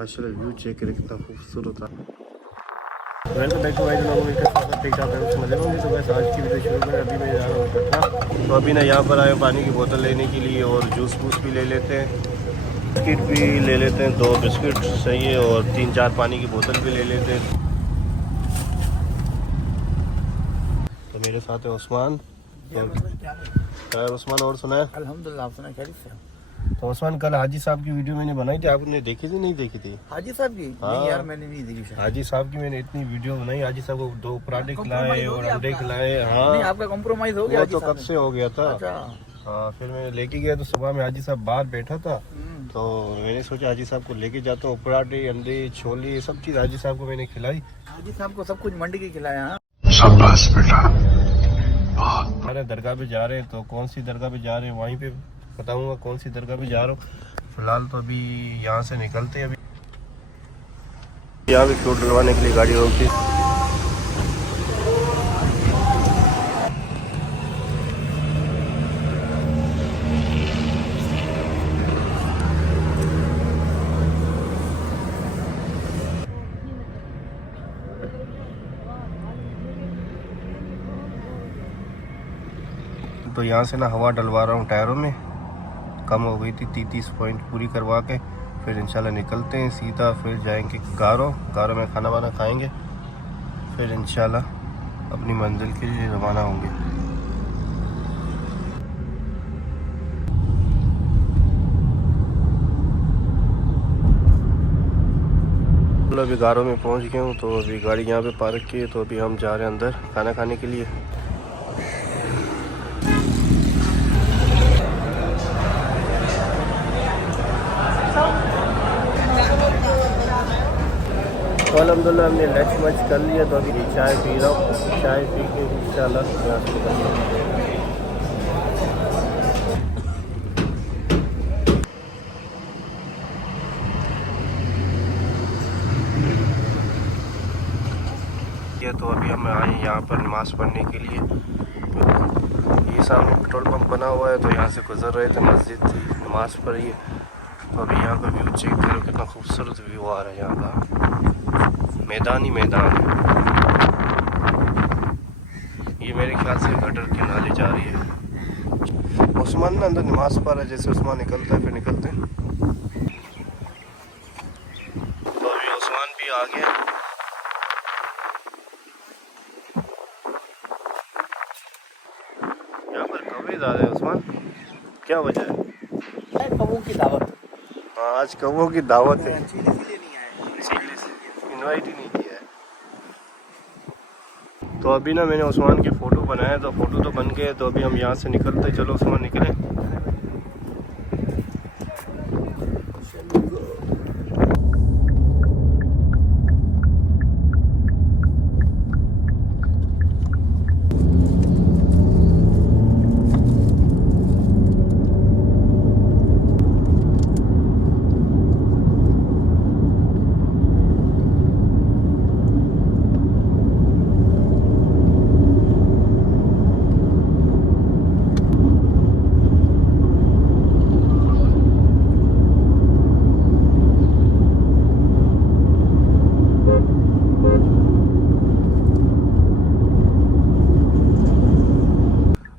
माशाल्लाह view check करें कितना खूबसूरत है। Welcome back to my channel. ठीक ठाक है मजे होंगे। तो बस आज की वीडियो शुरू करें। अभी मैं जा रहा हूँ कटरा। तो अभी ना यहाँ पर आए पानी की बोतल लेने के लिए और जूस वूस भी ले लेते हैं, बिस्किट भी ले लेते हैं, 2 बिस्किट सही है और 3-4 पानी की बोतल भी ले लेते हैं। तो मेरे साथ है उस्मान। उस्मान और सुना है? अल्हम्दुलिल्लाह, आप सुना खैरियत से? तो उस्मान कल हाजी साहब की वीडियो मैंने बनाई थी, आपने देखी थी नहीं देखी थी? हाजी साहब की? हाँ। नहीं यार, मैंने नहीं देखी। हाजी साहब की मैंने इतनी वीडियो बनाई, हाजी साहब को 2 पराठे खिलाए और अंडे खिलाए। हाँ नहीं, आपका कॉम्प्रोमाइज हो गया? वो तो कब से हो गया था। अच्छा। हाँ फिर मैं लेके गया तो सुबह में हाजी साहब बाहर बैठा था, तो मैंने सोचा हाजी साहब को लेके जाता हूँ। पराठे, अंडे, छोले, ये सब चीज़ हाजी साहब को मैंने खिलाई। हाजी साहब को सब कुछ मंडी के खिलाया। शाबाश बेटा। अरे दरगाह पे जा रहे हैं, तो कौन सी दरगाह पे जा रहे हैं वहीं पे बताऊंगा कौन सी दरगाह पे जा रहा हूँ। फिलहाल तो अभी यहाँ से निकलते हैं। अभी यहाँ पे फ्यूल डलवाने के लिए गाड़ी रोकती। तो यहाँ से ना हवा डलवा रहा हूँ टायरों में, कम हो गई थी 30 पॉइंट पूरी करवा के फिर इंशाल्लाह निकलते हैं सीधा। फिर जाएंगे गारो में खाना वाना खाएंगे, फिर इंशाल्लाह अपनी मंजिल के लिए रवाना होंगे। अभी गारो में पहुंच गया हूँ, तो अभी गाड़ी यहाँ पे पार्क की है, तो अभी हम जा रहे हैं अंदर खाना खाने के लिए। तो अल्हम्दुलिल्लाह हमने लंच वंच कर लिया, तो अभी चाय पी रहा हूँ। चाय पी के इंशाल्लाह ये तो अभी हम आए यहाँ पर नमाज़ पढ़ने के लिए। ये सामने पेट्रोल पंप बना हुआ है, तो यहाँ से गुजर रहे थे, मस्जिद थी, नमाज़ पढ़ी। तो अभी यहाँ का व्यू चेक करो कितना खूबसूरत व्यू आ रहा है। यहाँ का मैदान ही मैदान है। ये मेरे ख्याल से गटर के नाले जा रही है। उस्मान ना अंदर नमाज पढ़ रहा है, जैसे उस्मान निकलता है फिर निकलते हैं। तो अभी उस्मान भी आ गया। यहाँ पर कौवे ज़्यादा है उस्मान, क्या वजह है? कौवों की दावत। हाँ आज कौवों की दावत है, इसीलिए नहीं आए, इनवाइट ही नहीं किया है। तो अभी ना मैंने उस्मान की फ़ोटो बनाया, तो फ़ोटो तो बन गए। तो अभी हम यहाँ से निकलते, चलो उस्मान निकले।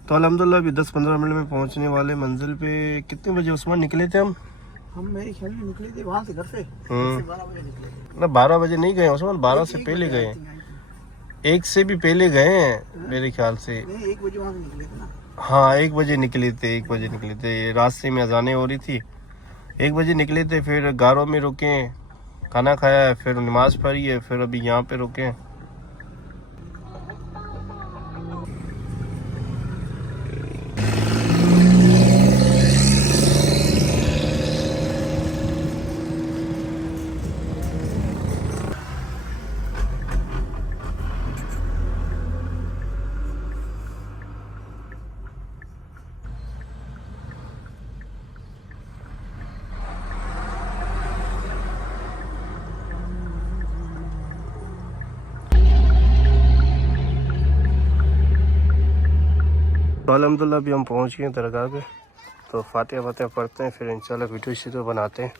तो अल्हम्दुलिल्लाह अभी 10-15 मिनट में पहुंचने वाले मंजिल पे। कितने बजे उस्मान निकले थे हम? मेरे ख्याल में निकले थे वहाँ से, घर से 12 बजे निकले थे। ना 12 बजे नहीं गए उस्मान, 12 से पहले गए, 1 से भी पहले गए हैं मेरे ख्याल से। 1 बजे वहाँ से निकले थे ना। हाँ 1 बजे निकले थे, 1 बजे निकले थे। रास्ते में अजानें हो रही थी, 1 बजे निकले थे। फिर गारों में रुके, खाना खाया, फिर नमाज पढ़ी है, फिर अभी यहाँ पे रुके। तो अल्हम्दुलिल्लाह अभी हम पहुँच गए दरगाह पे। तो फातिहा पढ़ते हैं, फिर इंशाल्लाह वीडियो बनाते हैं।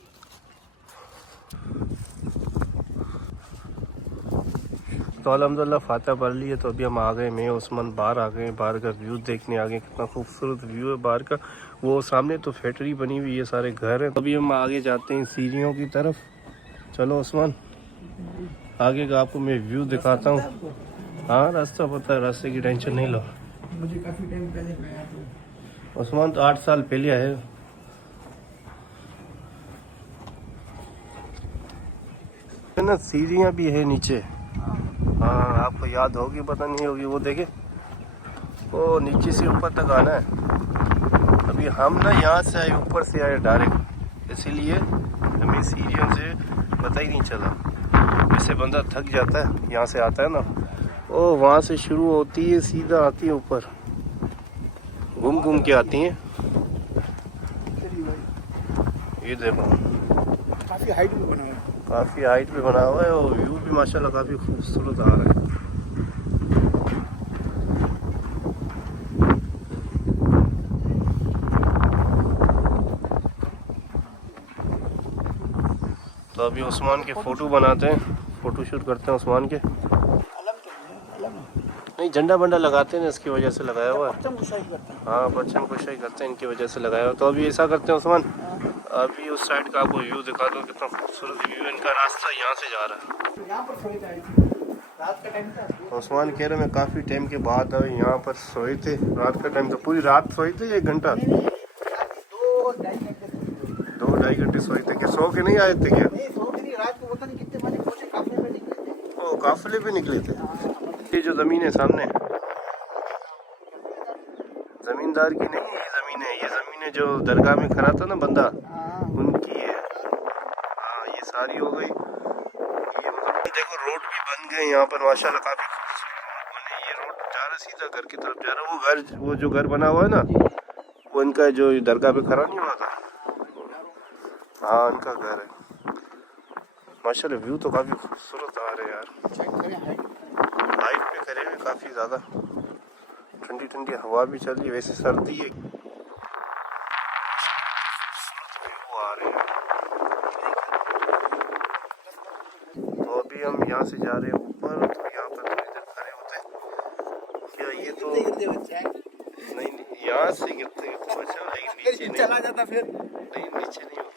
तो अल्हम्दुलिल्लाह फातह पढ़ लिए। तो अभी हम आ गए, मैं उस्मान बाहर आ गए, बाहर का व्यू देखने आ गए। कितना खूबसूरत व्यू है बाहर का। वो सामने तो फैक्ट्री बनी हुई है, सारे घर हैं। अभी हम आगे जाते हैं सीढ़ियों की तरफ। चलो उस्मान, आगे का आपको मैं व्यू दिखाता हूँ। हाँ रास्ता पता है, रास्ते की टेंशन नहीं लो। मुझे काफी टाइम पहले मैं आया था। उस्मान तो 8 साल पहले आए। ना सीढ़ियाँ भी है नीचे। हाँ आपको याद होगी, पता नहीं होगी, वो देखे वो नीचे से ऊपर तक आना है। अभी हम ना यहाँ से आए, ऊपर से आए डायरेक्ट, इसीलिए हमें सीढ़ियों से पता ही नहीं चला। वैसे बंदा थक जाता है, यहाँ से आता है ना, ओ वहाँ से शुरू होती है, सीधा आती है ऊपर, घूम घूम के आती हैं। ये देखो काफी हाइट में बना है। काफ़ी हाइट पे बना हुआ है और व्यू भी माशाल्लाह काफ़ी खूबसूरत आ रहा है। तो अभी उस्मान के फ़ोटो बनाते हैं, फ़ोटो शूट करते हैं उस्मान के। नहीं झंडा बंडा लगाते हैं ना, इसकी वजह से लगाया हुआ है। परचम कुशाई करते हैं। हाँ परचम कुशाई करते हैं, इनकी वजह से लगाया हुआ। तो अभी ऐसा करते हैं उस्मान, अभी उस साइड का आपको व्यू दिखा दो, कितना खूबसूरत व्यू है। इनका रास्ता यहाँ से जा रहा है। तो यहाँ पर सोई आई थी, रात का टाइम था। तो उस्मान कह रहे मैं काफ़ी टाइम के बाद आए, यहाँ पर सोए थे रात का टाइम। तो पूरी रात सोए थे, 1 घंटा 2-2.5 घंटे 2-2.5 घंटे सोए थे। क्या सो के नहीं आए थे क्या? नहीं, सो के नहीं, रात को पता नहीं कितने बजे पहुंचे, काफले में निकले थे। ओ काफिले पे निकले थे। ये जो ज़मीन है सामने, जमींदार की नहीं ये ज़मीन है, ये ज़मीन है जो दरगाह में खड़ा था ना बंदा, हाँ, उनकी है। हाँ ये सारी हो गई। ये मतलब देखो रोड भी बन गए यहाँ पर माशाल्लाह, काफी खूबसूरत बने। ये रोड जा रहा सीधा घर की तरफ जा रहा। वो घर, वो जो घर बना हुआ है ना, वो इनका जो दरगाह पे खड़ा नहीं हुआ था, हाँ इनका घर है। माशाल्लाह व्यू तो काफी खूबसूरत आ रहे हैं यार। चेक करें हाइट। हाइट पे करे हुए काफी ज्यादा, ठंडी ठंडी हवा भी चल रही है, वैसे सर्दी है। व्यू आ रहे हैं। तो अभी हम यहाँ से जा रहे हैं ऊपर। तो यहाँ पर थोड़ी देर खड़े होते हैं। क्या ये तो गिरते बच्चे हैं। नहीं नहीं, यहाँ से गिरते गिरते बचा, लेकिन नीचे नहीं, चला जाता फिर। नहीं नीचे नहीं होता।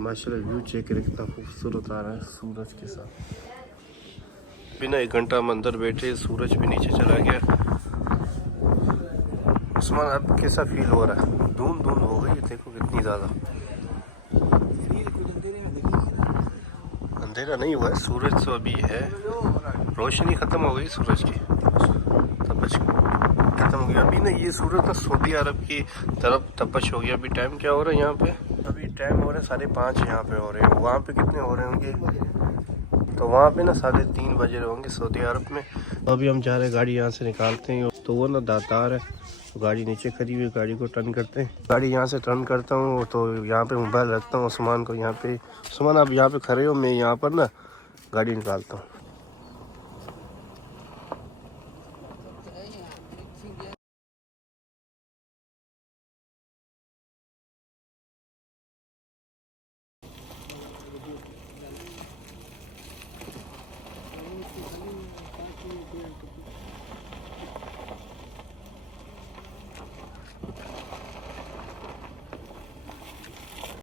माशाल्लाह व्यू चेक करें कितना खूबसूरत आ रहा है सूरज के साथ। बिना 1 घंटा हम अंदर बैठे, सूरज भी नीचे चला गया। उस्मान अब कैसा फील हो रहा है? धुंध धुंध हो गई है, देखो कितनी ज़्यादा। अंधेरा नहीं हुआ है, सूरज तो अभी है, रोशनी ख़त्म हो गई सूरज की, तपश ख़त्म हो गया। अभी ना ये सूरज ना सऊदी अरब की तरफ तपश हो गया। अभी टाइम क्या हो रहा है यहाँ पे? अभी टाइम हो रहा है 5:30 यहाँ पे हो रहे हैं। वहाँ पे कितने हो रहे होंगे? तो वहाँ पे ना 3:30 बजे होंगे सऊदी अरब में। तो अभी हम जा रहे हैं, गाड़ी यहाँ से निकालते हैं। तो वो ना दातार है, तो गाड़ी नीचे खड़ी हुई, गाड़ी को टर्न करते हैं। गाड़ी यहाँ से टर्न करता हूँ तो यहाँ पे मोबाइल रखता हूँ उस्मान को यहाँ पे। उस्मान आप यहाँ पे खड़े हो, मैं यहाँ पर ना गाड़ी निकालता हूँ।